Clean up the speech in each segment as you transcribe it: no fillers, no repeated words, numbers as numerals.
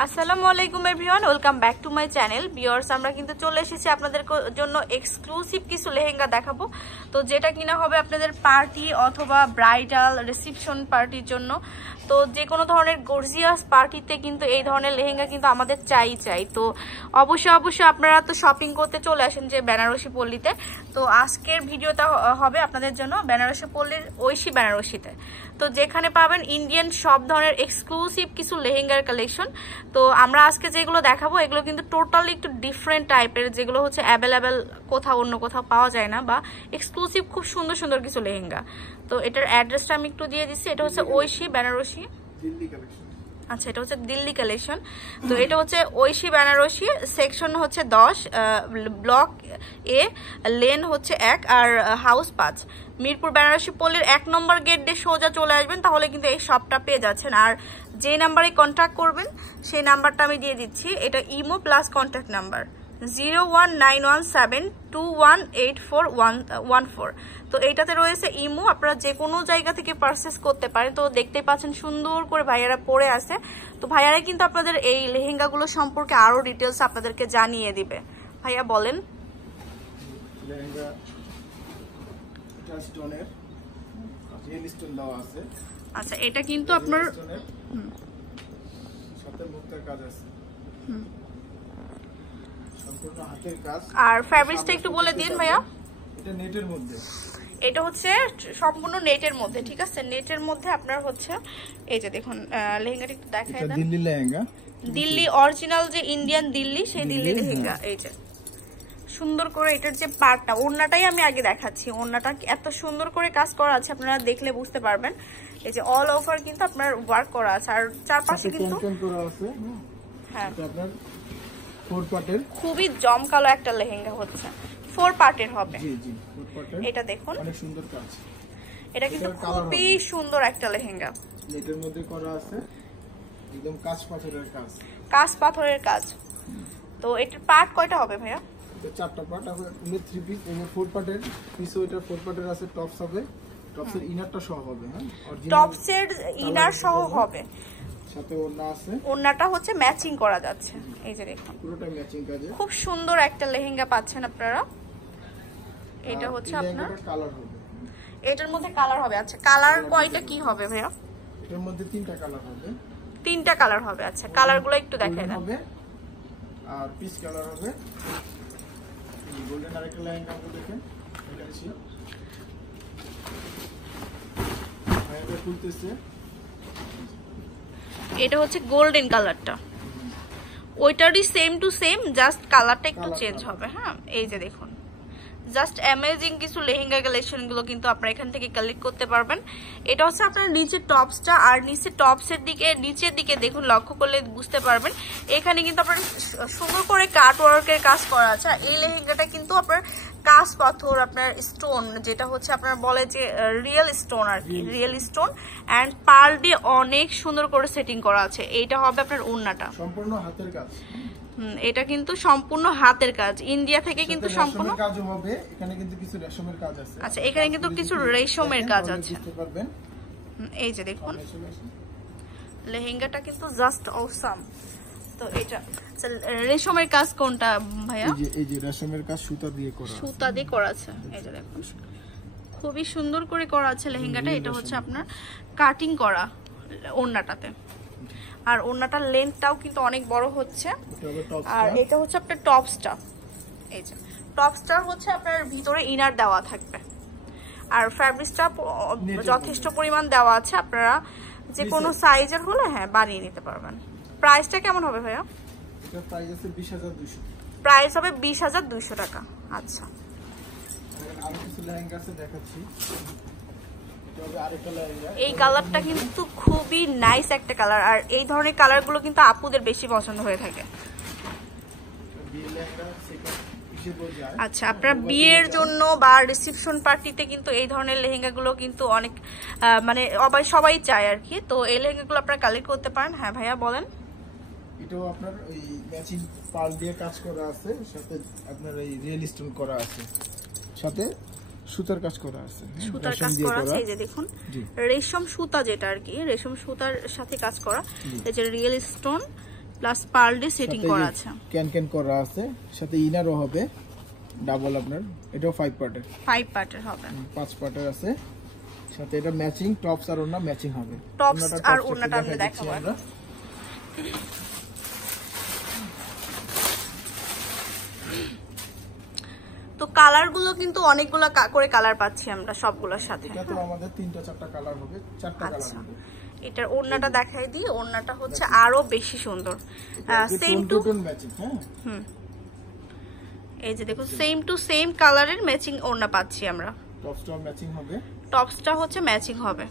আসসালামু আলাইকুম everyone, welcome back to my channel. Viewers, আমরা কিন্তু চলে এসেছি আপনাদের জন্য এক্সক্লুসিভ কিছু লেহেঙ্গা দেখাবো। তো যেটা কিনা হবে আপনাদের পার্টি অথবা ব্রাইডাল রিসেপশন পার্টির জন্য। তো যে কোনো ধরনের গর্জিয়াস পার্টিতে কিন্তু এই ধরনের লেহেঙ্গা কিন্তু আমাদের চাই। তো অবশ্যই আপনারা তো শপিং করতে চলে আসেন যে বেনারসি পল্লীতে। তো আজকের ভিডিওটা হবে আপনাদের জন্য বেনারসি পল্লীর ঐশী বেনারসিতে। তো যেখানে পাবেন ইন্ডিয়ান সব ধরনের এক্সক্লুসিভ কিছু লেহেঙ্গার কালেকশন। তো আমরা আজকে যেগুলো দেখাবো এগুলো কিন্তু টোটালি একটু ডিফারেন্ট টাইপের, যেগুলো হচ্ছে অ্যাভেলেবেল অন্য কোথাও পাওয়া যায় না, বা এক্সক্লুসিভ খুব সুন্দর কিছু লেহেঙ্গা। তো এটার অ্যাড্রেসটা আমি একটু দিয়ে দিচ্ছি। এটা হচ্ছে ঐশী বেনারসি, আচ্ছা এটা হচ্ছে দিল্লি কালেকশন। তো এটা হচ্ছে ঐশী বেনারসি, সেকশন হচ্ছে 10, ব্লক এ, লেন হচ্ছে 1 আর হাউস 5, মিরপুর বেনারসি পল্লীর 1 নম্বর গেট দিয়ে সোজা চলে আসবেন, তাহলে কিন্তু এই শপটা পেয়ে যাচ্ছেন। আর যে নাম্বারে কন্ট্যাক্ট করবেন সেই নাম্বারটা আমি দিয়ে দিচ্ছি। এটা ইমো প্লাস কন্ট্যাক্ট নাম্বার 01917218414। তো এইটাতে রয়েছে ইমো, আপনারা যে কোনো জায়গা থেকে পারচেস করতে পারেন। তো দেখতেই পাচ্ছেন সুন্দর করে ভাইয়ারা পরে আছে। তো ভাইয়ারা কিন্তু আপনাদের এই লেহেঙ্গাগুলো সম্পর্কে আরো ডিটেলস আপনাদেরকে জানিয়ে দিবে। ভাইয়া বলেন। লেহেঙ্গা এটা স্টোনের রিয়েল স্টোন দেওয়া আছে। আচ্ছা এটা কিন্তু আপনার সাথে মুক্তার কাজ আছে, সম্পূর্ণ হাতের কাজ। আর ফ্যাব্রিক্সটা একটু বলে দিন ভাইয়া। এটা নেটের মধ্যে, এটা হচ্ছে সম্পূর্ণ নেটের মধ্যে, ঠিক আছে? নেটের মধ্যে আপনার হচ্ছে এই যে দেখুন লেহেঙ্গাটা একটু দেখায় দেন। দিল্লি লেহেঙ্গা, দিল্লি অরিজিনাল যে ইন্ডিয়ান দিল্লি, সেই দিল্লি লেহেঙ্গা। এই যে সুন্দর করে এটার যে পার্টটা, ওড়নাটাই আমি আগে দেখাচ্ছি। ওড়নাটা এত সুন্দর করে কাজ করা আছে, আপনারা দেখলে বুঝতে পারবেন। এই যে অল ওভার কিন্তু আপনার ওয়ার্ক করা আছে, আর চারপাশে কিন্তু করা আছে। হ্যাঁ, এটা আপনার 4 পার্টের, খুবই জমকালো একটা লেহেঙ্গা হচ্ছে। 4 পার্টের হবে। জি জি 4 পার্টের। এটা দেখুন অনেক সুন্দর কাজ। এটা কিন্তু খুবই সুন্দর একটা লেহেঙ্গা। নেটের মধ্যে করা আছে, একদম কাজ পাথরের কাজ, কাজ পাথরের কাজ। তো এটার পার্ট কয়টা হবে ভাইয়া? 4টা পার্ট আছে, 3 পিস এবং 4 পার্টের পিসও এটা 4 পার্টের আছে। টপস হবে, টপসের ইনারটা সহ হবে। হ্যাঁ, অরিজিনাল টপসের ইনার সহ হবে, সাথে ওড়না আছে। ওড়নাটা হচ্ছে ম্যাচিং করা যাচ্ছে। এই যে দেখুন পুরোটা ম্যাচিং কাজে খুব সুন্দর একটা লেহেঙ্গা পাচ্ছেন আপনারা। এটা হচ্ছে আপনার কালার হবে, এটার মধ্যে কালার হবে। আচ্ছা কালার কয়টা কি হবে ভাইয়া? এটার মধ্যে 3টা কালার হবে। 3টা কালার হবে। আচ্ছা কালারগুলো একটু দেখাই দেন। হবে আর পিচ কালার হবে। গোল্ডেন আরেকটা লেহেঙ্গা আপনি দেখেন, এটা আছে এটা খুলতেছে। এটা হচ্ছে গোল্ডেন কালারটা, ওইটারই সেম টু সেম, জাস্ট কালারটা একটু চেঞ্জ হবে। হ্যাঁ এই যে দেখুন, জাস্ট অ্যামেজিং কিছু লেহেঙ্গা কালেকশন গুলো কিন্তু আপনারা এখান থেকে কালেক্ট করতে পারবেন। এটা হচ্ছে আপনার নিচের টপসটা, আর নিচে টপসের দিকে নিচের দিকে দেখুন, লক্ষ্য করলে বুঝতে পারবেন এখানে কিন্তু আপনার সুন্দর করে কাট ওয়ার্কের কাজ করা আছে। এই লেহেঙ্গাটা কিন্তু আপনার কাজ পাথর, আপনার স্টোন, যেটা হচ্ছে আপনার বলে যে রিয়েল স্টোন আর কি, রিয়েল স্টোন অ্যান্ড পার্ল দিয়ে অনেক সুন্দর করে সেটিং করা আছে। এইটা হবে আপনার ওড়নাটা, সম্পূর্ণ হাতের কাজ। এটা কিন্তু সম্পূর্ণ হাতের কাজ, ইন্ডিয়া থেকে কিন্তু সম্পূর্ণ কাজও হবে। এখানে কিন্তু কিছু রেশমের কাজ আছে। আচ্ছা এখানে কিন্তু কিছু রেশমের কাজ আছে। এই যে দেখুন লেহেঙ্গাটা কিন্তু জাস্ট অসাম। তো এটা রেশমের কাজ কোনটা ভাইয়া? এই যে রেশমের কাজ সুতা দিয়ে করা, সুতা দিয়ে করা আছে। এই যে দেখুন খুবই সুন্দর করে করা আছে লেহেঙ্গাটা। এটা হচ্ছে আপনার কাটিং করা ওড়নাটাতে, আর ওড়নাটার লেন্থটাও কিন্তু অনেক বড় হচ্ছে। আর এটা হচ্ছে আপনার টপসটা, এই যে টপসটা হচ্ছে আপনার ভিতরে ইনার দেওয়া থাকবে, আর ফ্যাব্রিক্সটা যথেষ্ট পরিমাণ দেওয়া আছে। আপনারা যে কোনো সাইজের হলে হ্যাঁ বানিয়ে নিতে পারবেন। প্রাইসটা কেমন হবে ভাইয়া? এটা প্রাইস আছে 20,200, প্রাইস হবে 20,200 টাকা। আচ্ছা আর কিছু লেহেঙ্গা আছে দেখাচ্ছি। এই কালারটা কিন্তু খুবই নাইস একটা কালার, আর এই ধরনের কালারগুলো কিন্তু আপুদের বেশি পছন্দ হয়ে থাকে। আচ্ছা আপনার বিয়ের জন্য বা রিসেপশন পার্টিতে কিন্তু এই ধরনের লেহেঙ্গাগুলো কিন্তু অনেক মানে সবাই চায় আর কি। তো এই লেহেঙ্গাগুলো আপনারা কালেক্ট করতে পারেন। হ্যাঁ ভাইয়া বলেন। এটাও আপনার ওই ম্যাচিং পার্ল দিয়ে কাজ করা আছে, সাথে আপনার এই রিয়েল স্টোন করা আছে, সাথে সুতার কাজ করা আছে। সুতার কাজ করা আছে, এই যে দেখুন রেশম সুতা, যেটা আর কি রেশম সুতার সাথে কাজ করা। এই যে রিয়েল স্টোন প্লাস পার্ল দিয়ে সেটিং করা আছে, ক্যান করা আছে, সাথে ইনারও হবে ডাবল আপনার, এটাও 5 পার্টের 5 পার্টের হবে, 5 পার্টের আছে, সাথে এটা ম্যাচিং টপস আর ওড়না ম্যাচিং হবে। টপস আর ওড়নাটা আমি দেখাবো আমরা। তো কালার গুলো কিন্তু অনেকগুলো করে কালার পাচ্ছি আমরা সবগুলোর সাথে। এটা তো আমাদের 3-4টা কালার হবে, 4টা কালার হবে। এটার ওড়নাটা দেখাই দিই, ওড়নাটা হচ্ছে আরো বেশি সুন্দর, সেম টু ম্যাচিং। হ্যাঁ এই যে দেখো সেম টু সেম কালারের ম্যাচিং ওড়না পাচ্ছি আমরা। টপসটা ম্যাচিং হবে, টপসটা হচ্ছে ম্যাচিং হবে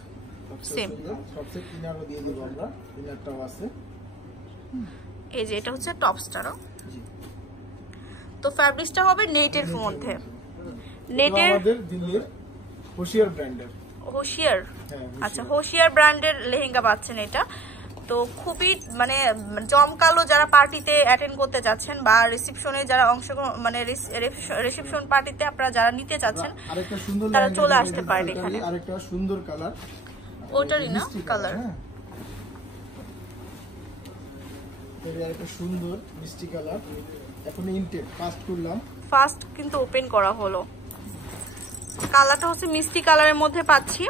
সেম। টপসে ইনারও দিয়ে দেব আমরা, ইনারটাও আছে। এই যে এটা হচ্ছে টপসটারও। তো ফ্যাব্রিক্সটা হবে নেটের মধ্যে, নেটের আমাদের দিল্লির হোশিয়ার ব্র্যান্ডের। হোশিয়ার, আচ্ছা হোশিয়ার ব্র্যান্ডের লেহেঙ্গা পাচ্ছেন এটা। তো খুবই মানে জমকালো যারা পার্টিতে অ্যাটেন্ড করতে যাচ্ছেন বা রিসেপশনে যারা অংশগ্রহণ মানে রিসেপশন পার্টিতে আপনারা যারা নিতে যাচ্ছেন তারা চলে আসতে পারেন এখানে। আরেকটা সুন্দর কালার, ওটারই না কালার, এটা একটা সুন্দর মিষ্টি কালার। এখন ইনটেক ফাস্ট করলাম, ফাস্ট কিন্তু ওপেন করা হলো। কালারটা হচ্ছে মিষ্টি কালারের মধ্যে পাচ্ছি।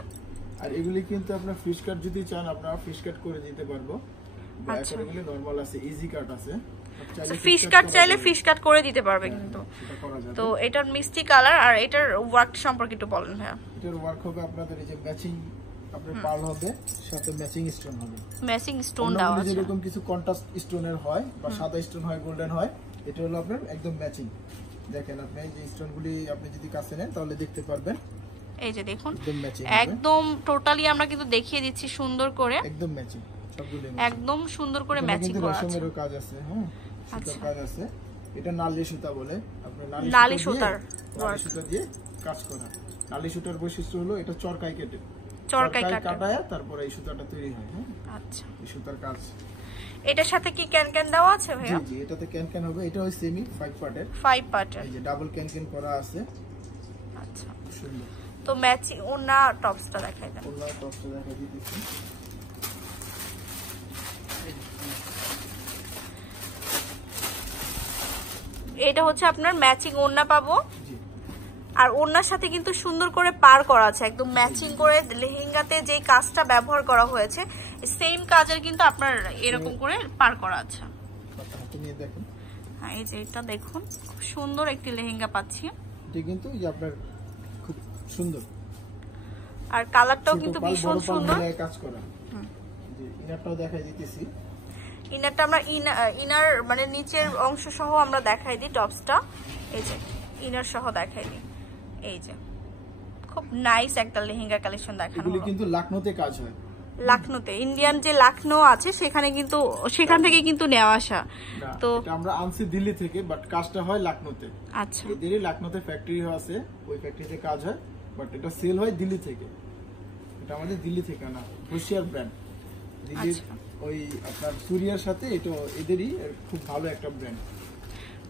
আর এগুলি কিন্তু আপনার ফিশ কাট যদি চান আপনারা ফিশ কাট করে দিতে পারবো। আচ্ছা এগুলি নরমাল আছে, ইজি কাট আছে, ফিশ কাট চাইলে ফিশ কাট করে দিতে পারবে কিন্তু। তো এটার মিষ্টি কালার আর এটার ওয়ার্ক সম্পর্কে একটু বলেন ভাইয়া। এটার ওয়ার্ক হবে আপনাদের এই যে ম্যাচিং আপনার পার্ল হবে, সাথে ম্যাচিং স্টোন হবে, ম্যাচিং স্টোন দেওয়া আছে। যেরকম কিছু কন্ট্রাস্ট স্টোনের হয় বা সাদা স্টোন হয়, গোল্ডেন হয়, এটা হলো আপনার একদম ম্যাচিং। দেখেন আপনি এই যে স্টোনগুলি আপনি যদি কাছে নেন তাহলে দেখতে পারবেন। এই যে দেখুন একদম টোটালি আমরা কিন্তু দেখিয়ে দিচ্ছি সুন্দর করে, একদম ম্যাচিং সবগুলো একদম সুন্দর করে ম্যাচিং করা আছে। রেশমেরও কাজ আছে, হ্যাঁ সুতার কাজ আছে। এটা নালি সুতা বলে, আপনি নালি সুতার সুতা দিয়ে কাজ করা। নালি সুতার বৈশিষ্ট্য হলো এটা চরকায় কেটে, চরকায় কাটায় তারপরে এই সুতাটা তৈরি হয়। হ্যাঁ আচ্ছা এই সুতার কাজ। এটার সাথে কি ক্যান দেওয়া আছে ভাইয়া? জি জি এটাতে ক্যান হবে, এটা ওই সেমি 5 পার্টের, 5 পার্টের, এই যে ডাবল ক্যান করা আছে। আচ্ছা সুন্দর। তো ম্যাচিং ওনা টপসটা দেখাই দেন। ওনা টপসটা দেখাই দিচ্ছি। এটা হচ্ছে আপনার ম্যাচিং ওড়না পাবো, জি আর ওড়নার সাথে কিন্তু সুন্দর করে পার করা আছে, একদম ম্যাচিং করে লেহেঙ্গাতে যে কাজটা ব্যবহার করা হয়েছে সেম কাজের কিন্তু আপনার এরকম করে পার করা আছে। হাতে নিয়ে দেখেন, হ্যাঁ এই যে এটা দেখুন খুব সুন্দর একটি লেহেঙ্গা পাচ্ছি। এটা কিন্তু এই আপনার খুব সুন্দর, আর কালারটাও কিন্তু ভীষণ সুন্দর কাজ করা। জি ইনারটাও দেখাই দিতেছি। ইনারটা আমরা ইনার মানে নিচের অংশ সহ আমরা দেখাই দিই, টপসটা এই যে ইনার সহ দেখাই দিই। এই যে খুব নাইস একটা লেহেঙ্গা কালেকশন দেখানো হলো। এগুলি কিন্তু লখনউতে কাজ হয়, লখনউতে, ইন্ডিয়ান যে লখনউ আছে সেখানে কিন্তু সেখান থেকে কিন্তু নেওয়া আসা। তো এটা আমরা আনছি দিল্লি থেকে, বাট কাজটা হয় লখনউতে। আচ্ছা এদেরই লখনউতে ফ্যাক্টরি আছে, ওই ফ্যাক্টরিতে কাজ হয়, বাট এটা সেল হয় দিল্লি থেকে। এটা আমাদের দিল্লি থেকে না, হোশিয়ার ব্র্যান্ড, দিল্লির ওই আপনার সুরিয়ার সাথে এটা এদেরই খুব ভালো একটা ব্র্যান্ড।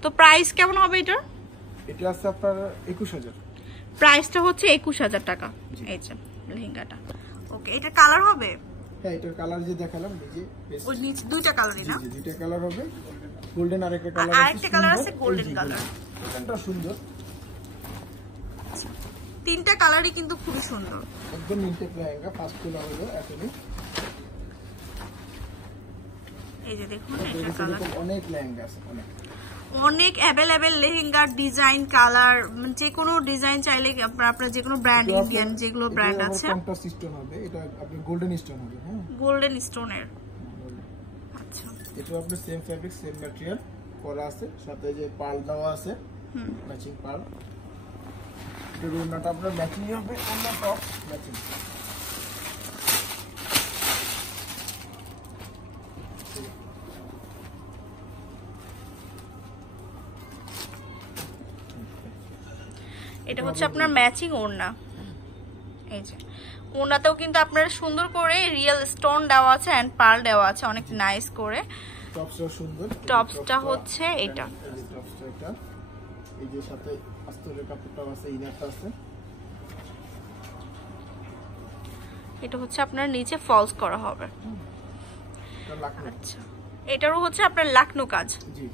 তো প্রাইস কেমন হবে এটা? এটা আছে আপনার 21000, প্রাইসটা হচ্ছে 21000 টাকা। এই যে লেহেঙ্গাটা, ওকে এটা কালার হবে? হ্যাঁ এটার কালার যে দেখালাম নিজে, ওই নিচে দুইটা কালারই না? জি দুইটা কালার হবে, গোল্ডেন আর একটা কালার আছে, আরেকটা কালার আছে গোল্ডেন কালার। এটা সুন্দর, তিনটা কালারই কিন্তু খুবই সুন্দর, একদম ইনটেক লেহেঙ্গা। ফার্স্ট কালার হলো এখনই, এই যে দেখুন এটা কালার অনেক লেহেঙ্গা আছে, অনেক অ্যাভেলেবেল লেহেঙ্গার ডিজাইন কালার, যে কোনো ডিজাইন চাইলে আপনারা যে কোনো ব্র্যান্ড ইন্ডিয়ান যেগুলো ব্র্যান্ড আছে। কন্ট্রাস্ট স্টোন হবে, এটা আপনি গোল্ডেন স্টোন হবে। হ্যাঁ গোল্ডেন স্টোনের, আচ্ছা এটা আপনার সেম ফ্যাব্রিক সেম ম্যাটেরিয়াল করা আছে, সাথে যে পার্ল দেওয়া আছে, ম্যাচিং পার্ল। এর ওড়নাটা আপনার ম্যাচিং হবে, ওড়না টপ ম্যাচিং। এটা হচ্ছে আপনার ম্যাচিং ওড়না। এই যে ওড়নাতেও কিন্তু আপনার সুন্দর করে রিয়েল স্টোন দেওয়া আছে এন্ড পার্ল দেওয়া আছে, অনেক নাইস করে। টপসটা সুন্দর, টপসটা হচ্ছে এটা, এই টপসটা এটা, এই যে সাথে আস্তরের কাপড়টা আছে, ইনারটা আছে। এটা হচ্ছে আপনার নিচে ফলস করা হবে। এটা লখনউ, আচ্ছা এটারও হচ্ছে আপনার লাকনো কাজ। জি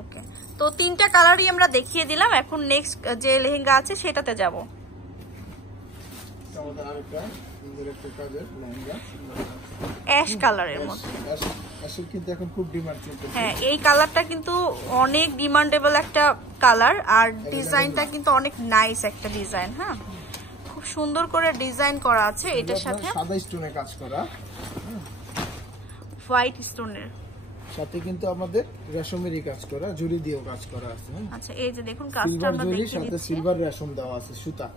ওকে, তো 3টা কালারই আমরা দেখিয়ে দিলাম। এখন নেক্সট যে লেহেঙ্গা আছে সেটাতে যাব। আমাদের আরেকটা সুন্দর একটা কাজের লেহেঙ্গা অ্যাশ কালারের মধ্যে। অ্যাশের কিন্তু এখন খুব ডিমান্ড চলছে। হ্যাঁ, এই কালারটা কিন্তু অনেক ডিমান্ডেবল একটা কালার, আর ডিজাইনটা কিন্তু অনেক নাইস একটা ডিজাইন। হ্যাঁ, খুব সুন্দর করে ডিজাইন করা আছে এটার সাথে, সাদা স্টোনে কাজ করা, হোয়াইট স্টোনের সাথে কিন্তু আমাদের রেশমেরই কাজ করা, জরি দিয়েও কাজ করা আছে। আচ্ছা, এই যে দেখুন কাজটা সিলভার আমরা জরি দেখিয়ে সাথে দিচ্ছি। সিলভার রেশম দেওয়া আছে, সুতা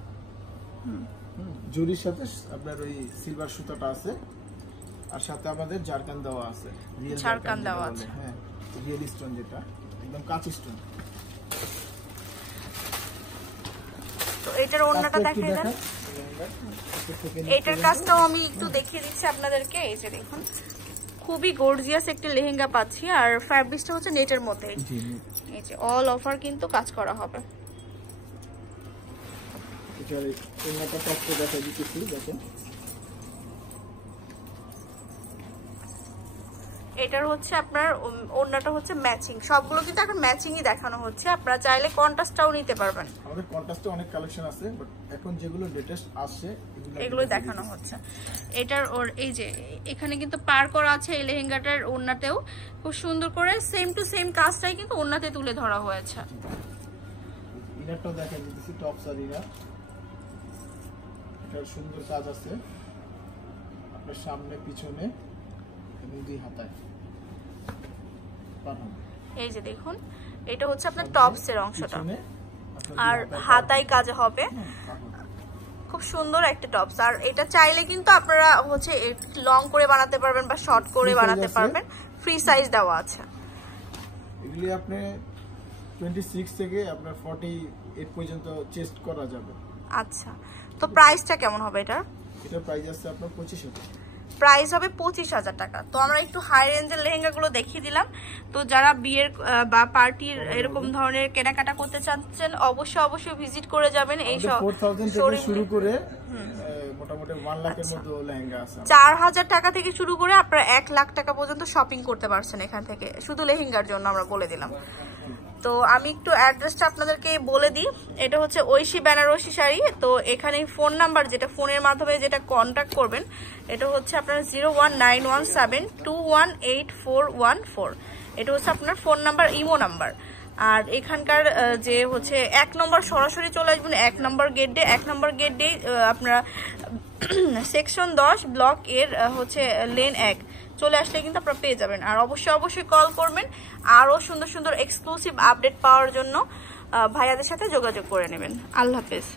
জরির সাথে আপনার ওই সিলভার সুতাটা আছে, আর সাথে আমাদের জারকান দেওয়া আছে, রিয়েল জারকান দেওয়া আছে। হ্যাঁ, রিয়েল স্টোন, যেটা একদম কাঁচ স্টোন। তো এটার ওড়নাটা দেখাই দেন। এটার কাজটাও আমি একটু দেখিয়ে দিচ্ছি আপনাদেরকে। এই যে দেখুন, খুবই গর্জিয়াস একটা লেহেঙ্গা পাচ্ছি, আর ফ্যাব্রিকটা হচ্ছে নেটের মধ্যে। এই যে অল ওভার কিন্তু কাজ করা হবে। এটার ওড়নাটা টপটা দেখা দিতেছি, দেখেন এটার হচ্ছে আপনার ওড়নাটা হচ্ছে ম্যাচিং, সবগুলো কিন্তু এখন ম্যাচিংই দেখানো হচ্ছে। আপনারা চাইলে কন্ট্রাস্টটাও নিতে পারবেন। আমাদের কন্ট্রাস্টে অনেক কালেকশন আছে, বাট এখন যেগুলো লেটেস্ট আসছে এগুলোই দেখানো হচ্ছে। এটার ওর এই যে এখানে কিন্তু পার করা আছে এই লেহেঙ্গাটার ওড়নাতেও খুব সুন্দর করে সেম টু সেম কাজটাই কিন্তু ওড়নাতে তুলে ধরা হয়েছে। ইনারটাও দেখা দিতেছি, টপস আর ইনার, এটার সুন্দর কাজ আছে আপনার সামনে পিছনে এবং দুই হাতায়। এই যে দেখুন, এটা হচ্ছে আপনার টপসের অংশটা, আর হাতায় কাজ হবে। খুব সুন্দর একটা টপস, আর এটা চাইলে কিন্তু আপনারা হচ্ছে লং করে বানাতে পারবেন বা শর্ট করে বানাতে পারবেন, ফ্রি সাইজ দেওয়া আছে। এগুলি আপনি 26 থেকে আপনার 48 পর্যন্ত চেস্ট করা যাবে। আচ্ছা, তো প্রাইসটা কেমন হবে এটা? এটা প্রাইস আছে আপনার 25,000 টাকা। প্রাইস হবে 25,000 টাকা। তো আমরা একটু হাই রেঞ্জের লেহেঙ্গাগুলো দেখিয়ে দিলাম। তো যারা বিয়ের বা পার্টির এরকম ধরনের কেনাকাটা করতে চাচ্ছেন, অবশ্যই ভিজিট করে যাবেন। এই সব 4000 থেকে শুরু করে মোটামুটি 1 লাখের মতো লেহেঙ্গা আছে। 4000 টাকা থেকে শুরু করে আপনারা 1 লাখ টাকা পর্যন্ত শপিং করতে পারছেন এখান থেকে, শুধু লেহেঙ্গার জন্য আমরা বলে দিলাম। তো আমি একটু অ্যাড্রেসটা আপনাদেরকে বলে দিই। এটা হচ্ছে ঐশী বেনারসি শাড়ি। তো এখানে ফোন নাম্বার, যেটা ফোনের মাধ্যমে যেটা কন্ট্যাক্ট করবেন, এটা হচ্ছে আপনার 01917218414। এটা হচ্ছে আপনার ফোন নাম্বার, ইমো নাম্বার। আর এখানকার যে হচ্ছে 1 নম্বর সরাসরি চলে আসবেন 1 নম্বর গেট ডে। 1 নম্বর গেট ডে আপনারা সেকশন 10 ব্লক এর হচ্ছে লেন 1 চলে আসলে কিন্তু আপনারা পেয়ে যাবেন। আর অবশ্যই কল করবেন আরো সুন্দর সুন্দর এক্সক্লুসিভ আপডেট পাওয়ার জন্য। ভাইয়াদের সাথে যোগাযোগ করে নেবেন। আল্লাহ হাফেজ।